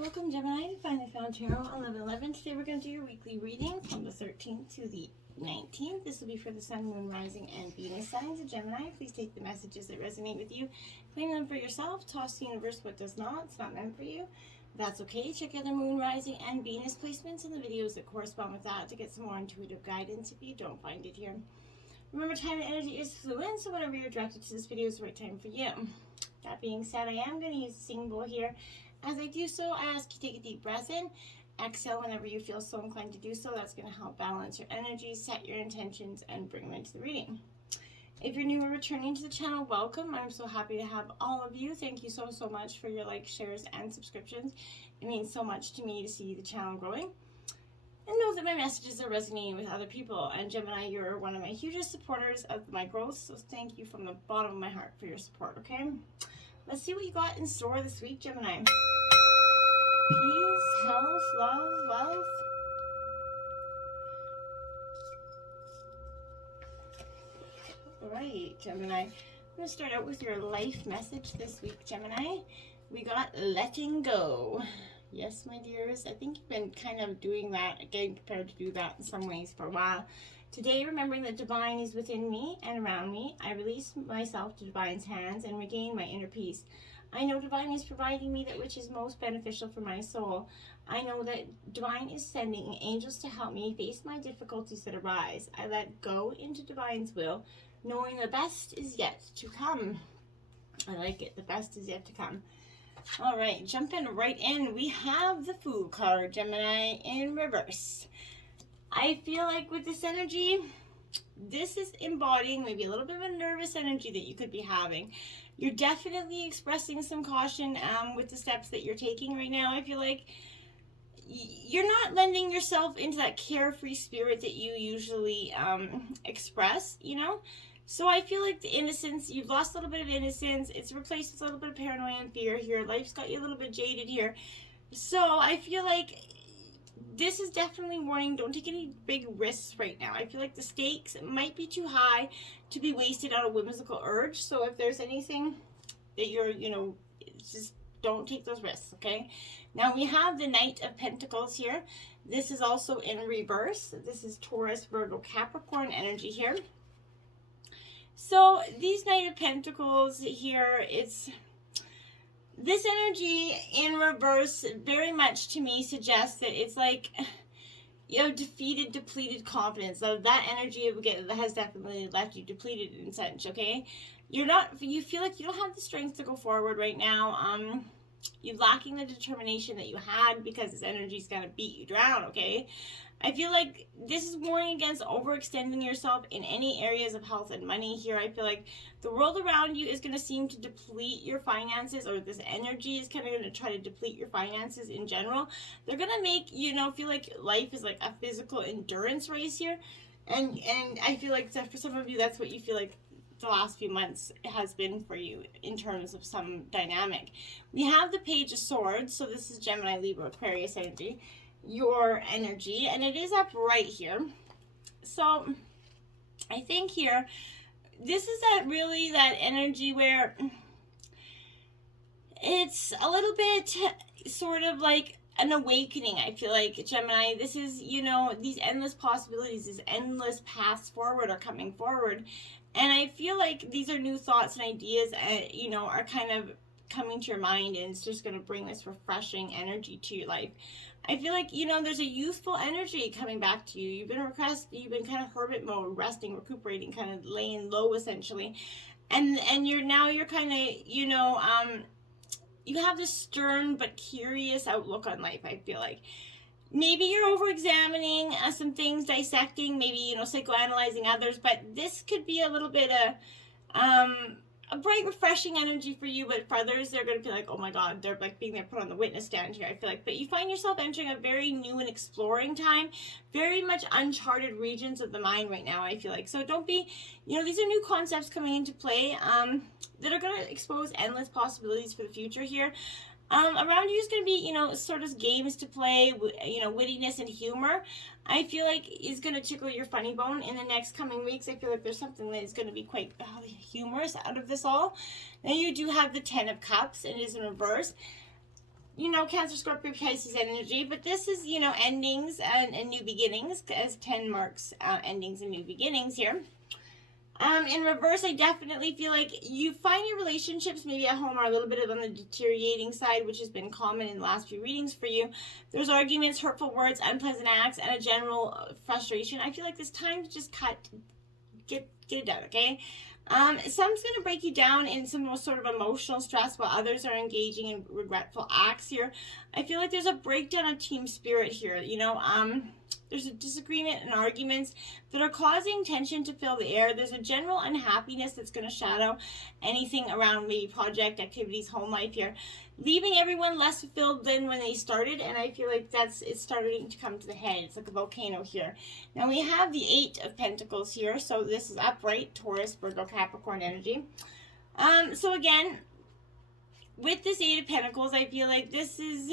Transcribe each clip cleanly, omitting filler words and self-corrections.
Welcome, Gemini, to Finally Found Tarot on 11/11. Today we're going to do your weekly reading from the 13th to the 19th. This will be for the Sun, Moon, Rising, and Venus signs of Gemini. Please take the messages that resonate with you, claim them for yourself, toss the universe what does not. It's not meant for you. That's okay. Check out the Moon, Rising, and Venus placements in the videos that correspond with that to get some more intuitive guidance if you don't find it here. Remember, time and energy is fluid, so whenever you're directed to this video is the right time for you. That being said, I am going to use the singing bowl here. As I do so, I ask you take a deep breath in, exhale whenever you feel so inclined to do so. That's going to help balance your energy, set your intentions, and bring them into the reading. If you're new or returning to the channel, welcome. I'm so happy to have all of you. Thank you so much for your likes, shares, and subscriptions. It means so much to me to see the channel growing. And know that my messages are resonating with other people. And Gemini, you're one of my hugest supporters of my growth, so thank you from the bottom of my heart for your support, okay? Let's see what you got in store this week, Gemini. Peace, health, love, wealth. All right, Gemini. I'm going to start out with your life message this week, Gemini. We got letting go. Yes, my dears. I think you've been kind of doing that, getting prepared to do that in some ways for a while. Today, remembering that divine is within me and around me, I release myself to divine's hands and regain my inner peace. I know divine is providing me that which is most beneficial for my soul. I know that divine is sending angels to help me face my difficulties that arise. I let go into divine's will, knowing the best is yet to come. I like it. The best is yet to come. All right, jumping right in. We have the Fool card, Gemini, in reverse. I feel like with this energy, this is embodying maybe a little bit of a nervous energy that you could be having. You're definitely expressing some caution with the steps that you're taking right now. I feel like you're not lending yourself into that carefree spirit that you usually express, you know? So I feel like the innocence, you've lost a little bit of innocence. It's replaced with a little bit of paranoia and fear here. Life's got you a little bit jaded here. So I feel like this is definitely warning, don't take any big risks right now. I feel like the stakes might be too high to be wasted on a whimsical urge. So if there's anything that you're, just don't take those risks, okay? Now we have the Knight of Pentacles here. This is also in reverse. This is Taurus, Virgo, Capricorn energy here. So these Knight of Pentacles here, it's this energy in reverse very much to me suggests that it's like, defeated, depleted confidence. So that energy has definitely left you depleted in such, okay? You feel like you don't have the strength to go forward right now. You're lacking the determination that you had because this energy is going to beat you down, okay? I feel like this is warning against overextending yourself in any areas of health and money here. I feel like the world around you is going to seem to deplete your finances, or this energy is kind of going to try to deplete your finances in general. They're going to make, feel like life is like a physical endurance race here. And I feel like for some of you, that's what you feel like the last few months has been for you in terms of some dynamic. We have the Page of Swords. So this is Gemini, Libra, Aquarius energy. Your energy, and it is up right here. So I think here this is that energy where it's a little bit sort of like an awakening. I feel like, Gemini, this is, these endless possibilities, these endless paths forward are coming forward, and I feel like these are new thoughts and ideas, are kind of coming to your mind, and it's just going to bring this refreshing energy to your life. I feel like, there's a youthful energy coming back to you. You've been kind of hermit mode, resting, recuperating, kind of laying low essentially. And you're kind of, you have this stern but curious outlook on life, I feel like. Maybe you're over-examining some things, dissecting, maybe, psychoanalyzing others, but this could be a little bit a bright, refreshing energy for you, but for others, they're going to feel like, oh my God, they're like being put on the witness stand here, I feel like. But you find yourself entering a very new and exploring time, very much uncharted regions of the mind right now, I feel like. So don't be, these are new concepts coming into play that are going to expose endless possibilities for the future here. Around you is going to be, sort of games to play, wittiness and humor. I feel like is going to tickle your funny bone in the next coming weeks. I feel like there's something that is going to be quite humorous out of this all. Then you do have the Ten of Cups, and it is in reverse. you know, Cancer, Scorpio, Pisces energy, but this is, you know, endings and new beginnings, as 10 marks endings and new beginnings here. In reverse, I definitely feel like you find your relationships maybe at home are a little bit on the deteriorating side, which has been common in the last few readings for you. There's arguments, hurtful words, unpleasant acts, and a general frustration. I feel like it's time to just get it done, okay? Some's going to break you down in some sort of emotional stress while others are engaging in regretful acts here. I feel like there's a breakdown of team spirit here, you know. There's a disagreement and arguments that are causing tension to fill the air. There's a general unhappiness that's going to shadow anything around maybe project, activities, home life here, leaving everyone less fulfilled than when they started. And I feel like it's starting to come to the head. It's like a volcano here. Now we have the 8 of Pentacles here. So this is upright, Taurus, Virgo, Capricorn energy. So again, with this 8 of Pentacles, I feel like this is...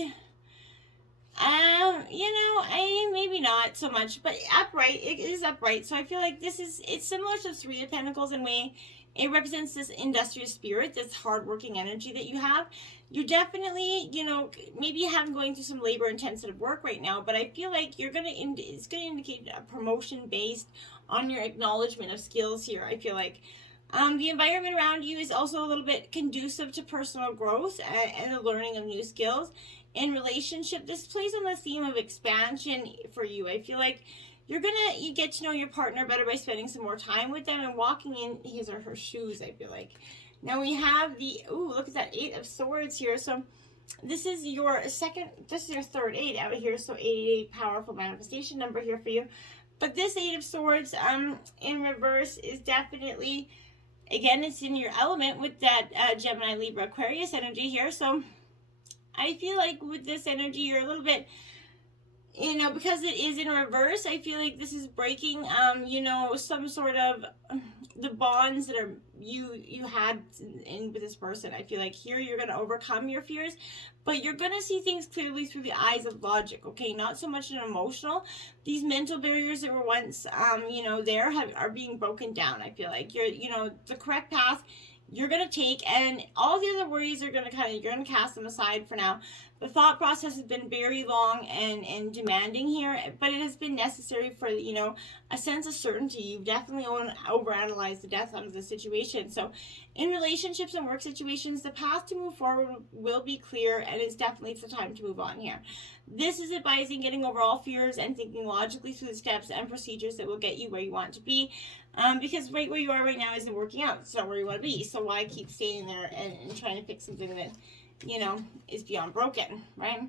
you know, maybe not so much, but upright, it is upright. So I feel like it's similar to 3 of Pentacles in a way. It represents this industrious spirit, this hardworking energy that you have. You're definitely, you know, maybe you haven't going through some labor intensive work right now, but I feel like it's going to indicate a promotion based on your acknowledgement of skills here. I feel like the environment around you is also a little bit conducive to personal growth and the learning of new skills. In relationship, this plays on the theme of expansion for you. I feel like you get to know your partner better by spending some more time with them and walking in his or her shoes, I feel like. Now we have look at that 8 of Swords here. So this is your third 8 out here. So 88, powerful manifestation number here for you. But this 8 of Swords in reverse is definitely, again, it's in your element with that Gemini, Libra, Aquarius energy here. So I feel like with this energy, you're a little bit, you know, because it is in reverse, I feel like this is breaking, you know, some sort of the bonds that are you had in with this person. I feel like here you're going to overcome your fears, but you're going to see things clearly through the eyes of logic, okay? Not so much an emotional. These mental barriers that were once, you know, are being broken down. I feel like you know, the correct path you're going to take, and all the other worries are going to you're going to cast them aside for now. The thought process has been very long and demanding here, but it has been necessary for, you know, a sense of certainty. You've definitely overanalyzed the depth of the situation. So in relationships and work situations, the path to move forward will be clear, and it's definitely the time to move on here. This is advising getting over all fears and thinking logically through the steps and procedures that will get you where you want to be. Because right where you are right now isn't working out. It's not where you want to be. So why keep staying there and trying to fix something that, you know, is beyond broken, right?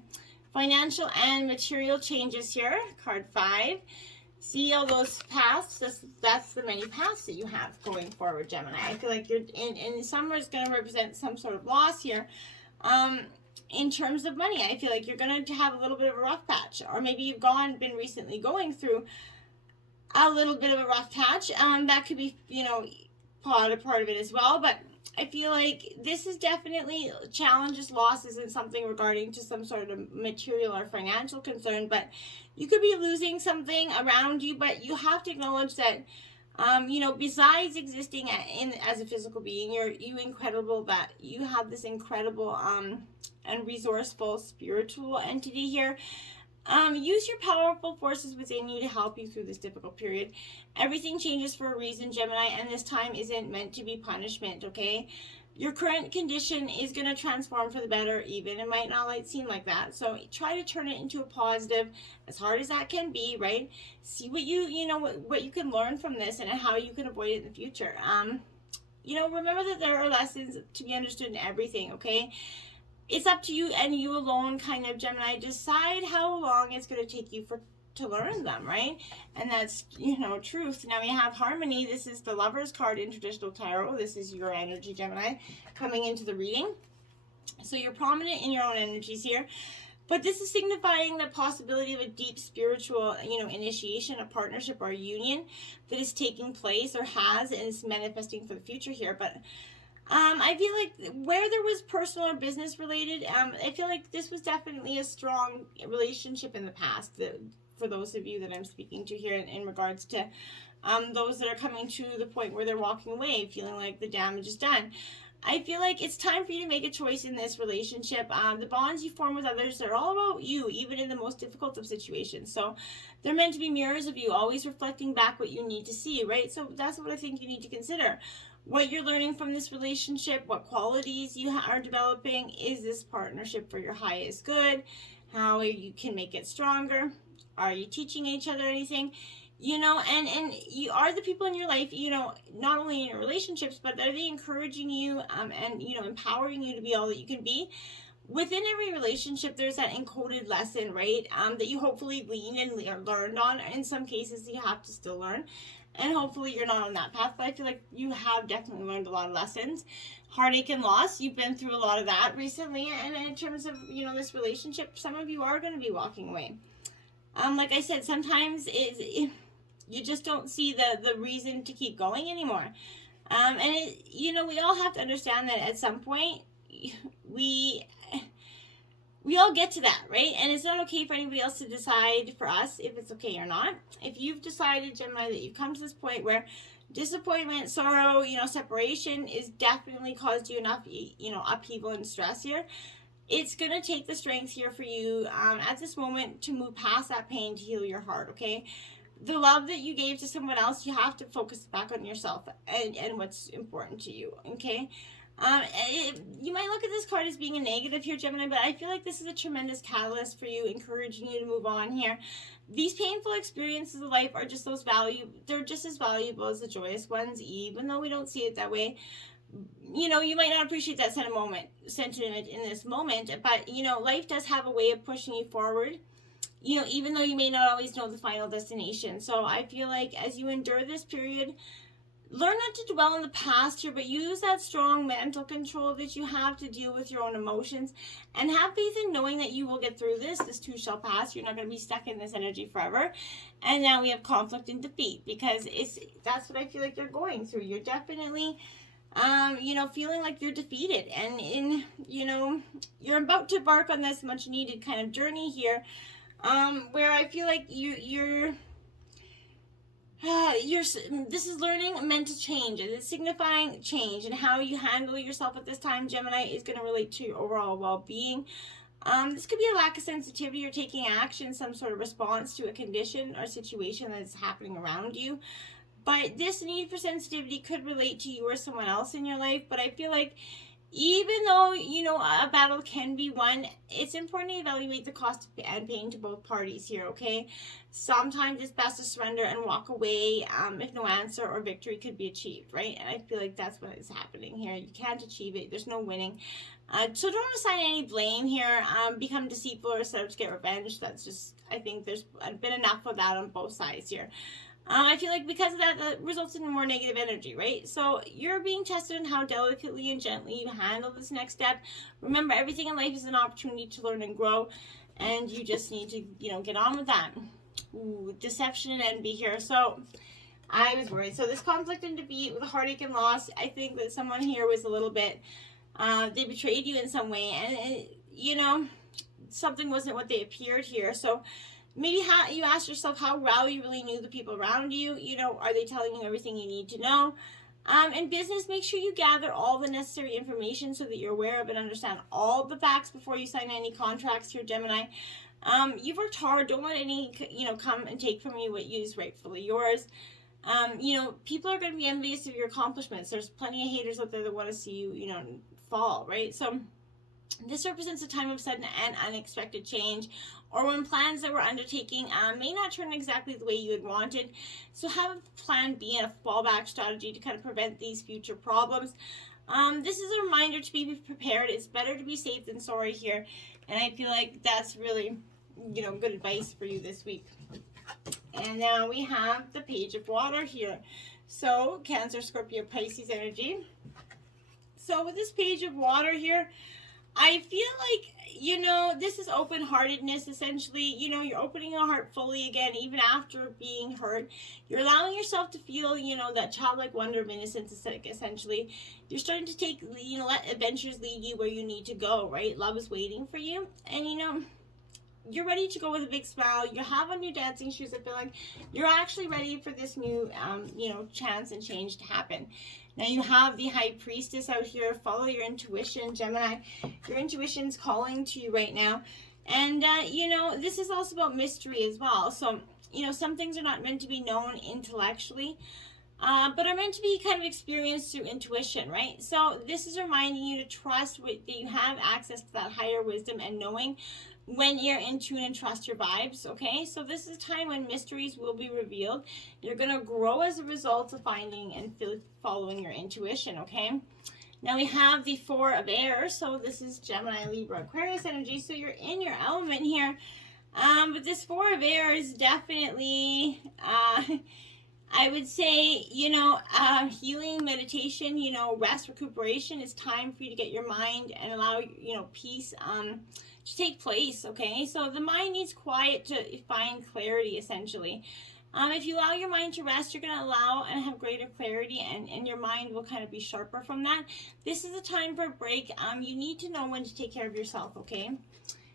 Financial and material changes here. Card 5. See all those paths? That's the many paths that you have going forward, Gemini. I feel like you're in summer is going to represent some sort of loss here. In terms of money, I feel like you're going to have a little bit of a rough patch. Or maybe you've been recently going through a little bit of a rough patch. That could be, you know, part of it as well. But I feel like this is definitely challenges, losses, and something regarding to some sort of material or financial concern. But you could be losing something around you, but you have to acknowledge that, you know, besides existing as a physical being, you have this incredible and resourceful spiritual entity here. Use your powerful forces within you to help you through this difficult period. Everything changes for a reason, Gemini, and this time isn't meant to be punishment, okay? Your current condition is going to transform for the better, even. It might not seem like that. So try to turn it into a positive, as hard as that can be, right? See what what you can learn from this and how you can avoid it in the future. You know, remember that there are lessons to be understood in everything, okay? It's up to you and you alone, kind of, Gemini. Decide how long it's going to take you to learn them, right? And that's, you know, truth. Now we have Harmony. This is the Lover's card in traditional tarot. This is your energy, Gemini, coming into the reading. So you're prominent in your own energies here. But this is signifying the possibility of a deep spiritual, you know, initiation, a partnership or a union that is taking place or has and is manifesting for the future here. But I feel like where there was personal or business related, I feel like this was definitely a strong relationship in the past for those of you that I'm speaking to here in regards to those that are coming to the point where they're walking away, feeling like the damage is done. I feel like it's time for you to make a choice in this relationship. The bonds you form with others, they're all about you, even in the most difficult of situations. So they're meant to be mirrors of you, always reflecting back what you need to see, right? So that's what I think you need to consider. What you're learning from this relationship, what qualities you are developing. Is this partnership for your highest good? How you can make it stronger? Are you teaching each other anything? You know, and you are the people in your life, you know, not only in your relationships, but are they encouraging you and, you know, empowering you to be all that you can be? Within every relationship, there's that encoded lesson, right, that you hopefully gleaned and learned on. In some cases, you have to still learn. And hopefully you're not on that path, but I feel like you have definitely learned a lot of lessons. Heartache and loss, you've been through a lot of that recently. And in terms of, you know, this relationship, some of you are going to be walking away. Like I said, sometimes you just don't see the reason to keep going anymore. And you know, we all have to understand that at some point we all get to that, right? And it's not okay for anybody else to decide for us if it's okay or not. If you've decided, Gemini, that you've come to this point where disappointment, sorrow, you know, separation is definitely caused you enough, you know, upheaval and stress here, it's going to take the strength here for you at this moment to move past that pain, to heal your heart, okay? The love that you gave to someone else, you have to focus back on yourself and what's important to you, okay? You might look at this card as being a negative here, Gemini, but I feel like this is a tremendous catalyst for you, encouraging you to move on here. These painful experiences of life are just they're just as valuable as the joyous ones, even though we don't see it that way. You know, you might not appreciate that sentiment in this moment, but, you know, life does have a way of pushing you forward, you know, even though you may not always know the final destination. So I feel like as you endure this period, learn not to dwell on the past here, but use that strong mental control that you have to deal with your own emotions, and have faith in knowing that you will get through this. This too shall pass. You're not going to be stuck in this energy forever. And now we have conflict and defeat, because that's what I feel like you're going through. You're definitely you know, feeling like you're defeated, and you know, you're about to embark on this much needed kind of journey here, where I feel like this is learning meant to change, and it's signifying change, and how you handle yourself at this time, Gemini, is going to relate to your overall well-being. This could be a lack of sensitivity or taking action, some sort of response to a condition or situation that's happening around you. But this need for sensitivity could relate to you or someone else in your life. But I feel like even though, you know, a battle can be won, it's important to evaluate the cost and pain to both parties here, okay? Sometimes it's best to surrender and walk away if no answer or victory could be achieved, right? And I feel like that's what is happening here. You can't achieve it. There's no winning. So don't assign any blame here. Become deceitful or set up to get revenge. That's just, I think there's been enough of that on both sides here. I feel like because of that results in more negative energy, right? So you're being tested on how delicately and gently you handle this next step. Remember, everything in life is an opportunity to learn and grow, and you just need to, you know, get on with that. Ooh, deception and envy here. So I was worried. So this conflict and defeat with heartache and loss, I think that someone here was a little bit, they betrayed you in some way, and you know, something wasn't what they appeared here. So maybe you ask yourself how well you really knew the people around you. You know, are they telling you everything you need to know? In business, make sure you gather all the necessary information so that you're aware of and understand all the facts before you sign any contracts here, Gemini. You've worked hard. Don't let any, you know, come and take from you what is rightfully yours. You know, people are going to be envious of your accomplishments. There's plenty of haters out there that want to see you, you know, fall, right? So this represents a time of sudden and unexpected change, or when plans that we're undertaking may not turn exactly the way you had wanted. So have a plan B and a fallback strategy to kind of prevent these future problems. This is a reminder to be prepared. It's better to be safe than sorry here. And I feel like that's really, you know, good advice for you this week. And now we have the Page of Water here. So Cancer, Scorpio, Pisces energy. So with this Page of Water here, I feel like, you know, this is open-heartedness, essentially. You know, you're opening your heart fully again, even after being hurt. You're allowing yourself to feel, you know, that childlike wonder of innocence, essentially. You're starting to take, you know, let adventures lead you where you need to go, right? Love is waiting for you. And, you know, you're ready to go with a big smile. You have on your dancing shoes. I feel like you're actually ready for this new, you know, chance and change to happen. Now you have the High Priestess out here. Follow your intuition, Gemini. Your intuition's calling to you right now. And, you know, this is also about mystery as well. So, you know, some things are not meant to be known intellectually, but are meant to be kind of experienced through intuition, right? So this is reminding you to trust that you have access to that higher wisdom and knowing when you're in tune and trust your vibes, okay? So this is a time when mysteries will be revealed. You're going to grow as a result of finding and following your intuition, okay? Now we have the Four of Air. So this is Gemini, Libra, Aquarius energy. So you're in your element here. But this Four of Air is definitely, I would say, you know, healing, meditation, you know, rest, recuperation. It's time for you to get your mind and allow, you know, peace to take place, okay? So the mind needs quiet to find clarity, essentially. If you allow your mind to rest, you're going to allow and have greater clarity, and your mind will kind of be sharper from that. This is a time for a break. You need to know when to take care of yourself, okay?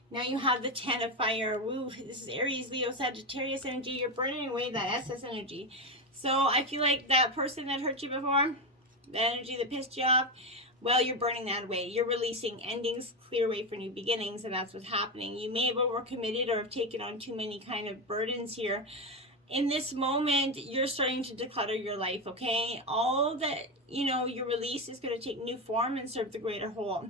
Now you have the Ten of Fire. Woo, this is Aries, Leo, Sagittarius energy. You're burning away that SS energy. So I feel like that person that hurt you before, the energy that pissed you off, well, you're burning that away. You're releasing endings, clear way for new beginnings, and that's what's happening. You may have overcommitted or have taken on too many kind of burdens here. In this moment, you're starting to declutter your life, okay? All that, you know, your release is going to take new form and serve the greater whole.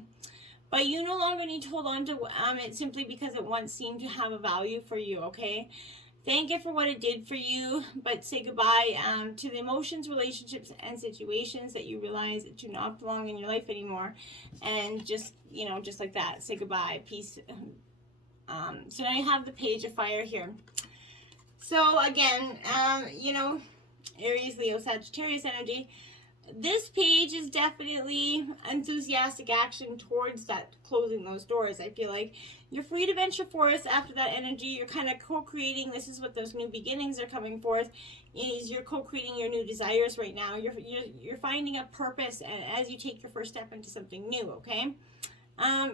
But you no longer need to hold on to it simply because it once seemed to have a value for you, okay? Thank it for what it did for you, but say goodbye to the emotions, relationships, and situations that you realize do not belong in your life anymore. And just, you know, just like that, say goodbye, peace. So now you have the Page of Fire here. So again, you know, Aries, Leo, Sagittarius energy. This page is definitely enthusiastic action towards that, closing those doors. I feel like you're free to venture forth after that energy. You're kind of co-creating. This is what those new beginnings are coming forth. Is you're co-creating your new desires right now. You're finding a purpose, and as you take your first step into something new, okay?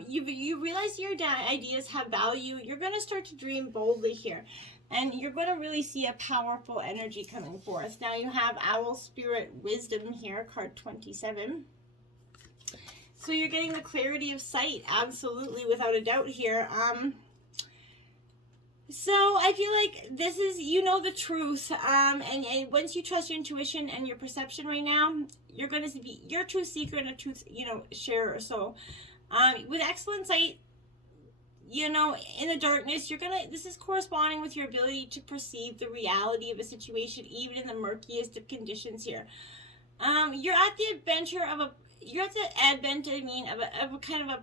You realize your ideas have value. You're going to start to dream boldly here. And you're going to really see a powerful energy coming forth. Now you have Owl Spirit Wisdom here, card 27. So you're getting the clarity of sight, absolutely, without a doubt here. So I feel like this is, you know, the truth. And once you trust your intuition and your perception right now, you're going to be your truth seeker and a truth, you know, sharer. So with excellent sight, you know, in the darkness, this is corresponding with your ability to perceive the reality of a situation, even in the murkiest of conditions here. You're at the advent, of a kind of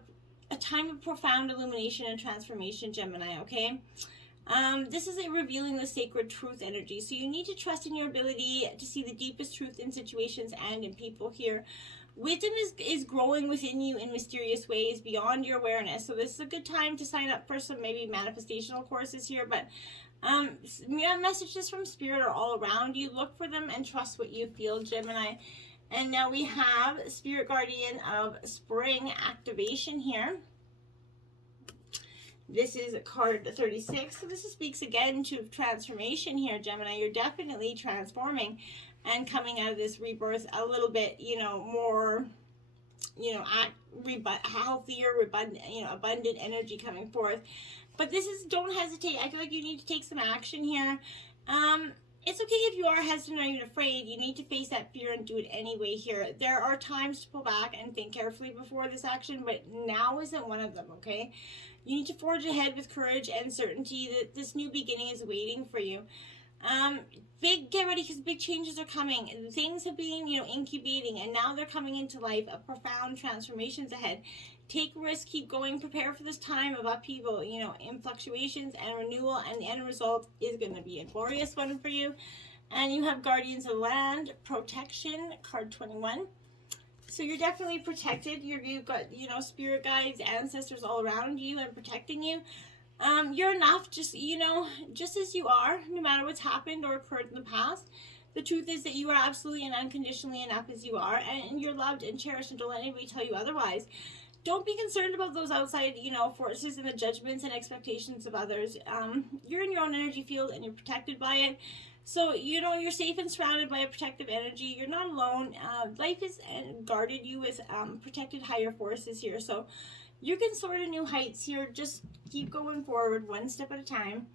a time of profound illumination and transformation, Gemini, okay? This is revealing the sacred truth energy. So you need to trust in your ability to see the deepest truth in situations and in people here. Wisdom is growing within you in mysterious ways beyond your awareness. So this is a good time to sign up for some maybe manifestational courses here. But messages from Spirit are all around you. Look for them and trust what you feel, Gemini. And now we have Spirit Guardian of Spring activation here. This is card 36. So this speaks again to transformation here, Gemini. You're definitely transforming and coming out of this rebirth a little bit, you know, more, you know, healthier, abundant energy coming forth. But this is, don't hesitate. I feel like you need to take some action here. It's okay if you are hesitant or even afraid. You need to face that fear and do it anyway here. There are times to pull back and think carefully before this action, but now isn't one of them, okay? You need to forge ahead with courage and certainty that this new beginning is waiting for you. Get ready, because big changes are coming. Things have been, you know, incubating, and now they're coming into life. A profound transformations ahead. Take risks, keep going, prepare for this time of upheaval, you know, in fluctuations and renewal, and the end result is going to be a glorious one for you. And you have Guardians of Land, Protection, card 21. So you're definitely protected. You've got, you know, spirit guides, ancestors all around you and protecting you. You're enough, just, you know, just as you are, no matter what's happened or occurred in the past. The truth is that you are absolutely and unconditionally enough as you are, and you're loved and cherished, and don't let anybody tell you otherwise. don't be concerned about those outside, you know, forces and the judgments and expectations of others. You're in your own energy field and you're protected by it. So, you know, you're safe and surrounded by a protective energy. You're not alone. Life has guarded you with protected higher forces here. So you can soar to new heights here. Just keep going forward one step at a time.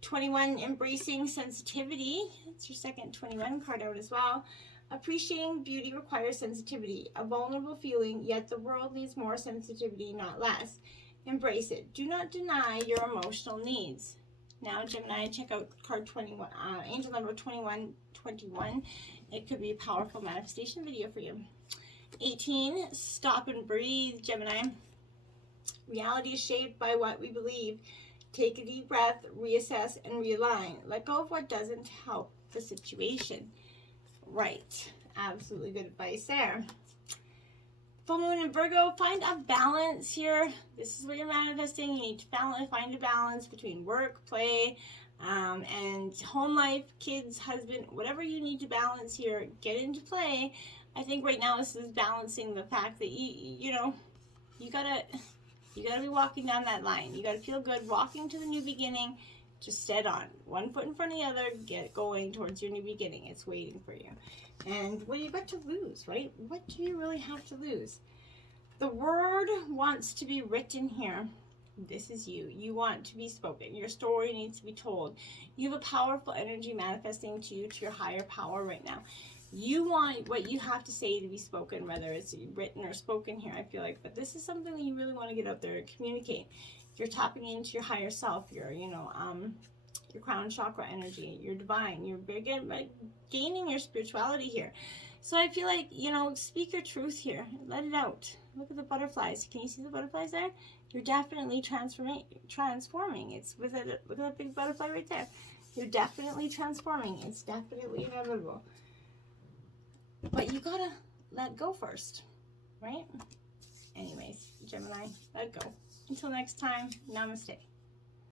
21, embracing sensitivity. It's your second 21 card out as well. Appreciating beauty requires sensitivity, a vulnerable feeling, yet the world needs more sensitivity, not less. Embrace it. Do not deny your emotional needs. Now, Gemini, check out card 21, angel number 2121. It could be a powerful manifestation video for you. 18, stop and breathe, Gemini. Reality is shaped by what we believe. Take a deep breath, reassess, and realign. Let go of what doesn't help the situation. Right. Absolutely good advice there. Full moon in Virgo, find a balance here. This is what you're manifesting. You need to find a balance between work, play, and home life, kids, husband, whatever you need to balance here, get into play. I think right now this is balancing the fact that you know, you gotta be walking down that line. You gotta feel good walking to the new beginning. Just stead on. One foot in front of the other. Get going towards your new beginning. It's waiting for you. And what do you got to lose, right? What do you really have to lose? The word wants to be written here. This is you. You want to be spoken. Your story needs to be told. You have a powerful energy manifesting to you, to your higher power right now. You want what you have to say to be spoken, whether it's written or spoken here, I feel like. But this is something that you really want to get out there and communicate. You're tapping into your higher self, your crown chakra energy, your divine. You're gaining your spirituality here. So I feel like, you know, speak your truth here. Let it out. Look at the butterflies. Can you see the butterflies there? You're definitely transforming. It's with it. Look at that big butterfly right there. You're definitely transforming. It's definitely inevitable. But you gotta let go first, right? Anyways, Gemini, let go. Until next time, namaste.